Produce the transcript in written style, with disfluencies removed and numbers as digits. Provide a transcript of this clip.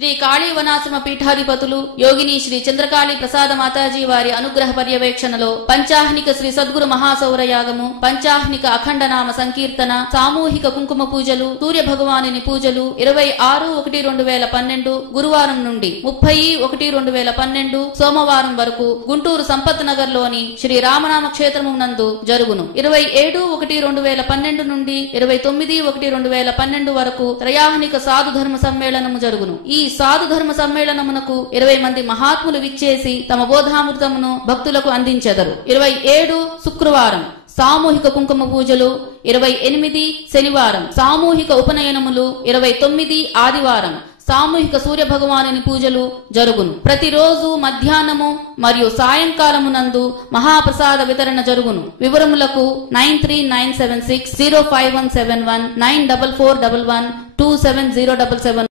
శ్రీ కాళీవనాశ్రమ పీఠాధిపతులు యోగిని శ్రీ చంద్రకాళీ ప్రసాద మాతాజీ వారి అనుగ్రహ పర్యవేక్షణలో పంచాహ్నిక శ్రీ సద్గురు మహాసౌర యాగము, పంచాహ్నిక అఖండనామ సంకీర్తన, సామూహిక కుంకుమ పూజలు, సూర్య భగవానుని పూజలు 26/1/2012 గురువారం నుండి 30/1/2012 సోమవారం వరకు గుంటూరు సంపత్ నగర్ లోని శ్రీ రామనామ క్షేత్రము నందు జరుగును. 27/1/2012 నుండి 29/1/2012 వరకు త్రయాహ్నిక సాధు ధర్మ సమ్మేళనము జరుగును. ఈ సాధు ధర్మ సమ్మేళనమునకు 20 మంది మహాత్ములు విచ్చేసి తమ బోధామృతమును భక్తులకు అందించెదరు. 27 శుక్రవారం సామూహిక కుంకుమ పూజలు, 28 శనివారం సామూహిక ఉపనయనములు, 29 ఆదివారం సామూహిక సూర్య భగవానుని పూజలు జరుగును. ప్రతిరోజు మధ్యాహ్నము మరియు సాయంకాలము నందు మహాప్రసాద వితరణ జరుగును. వివరములకు 9397605171 94411 27077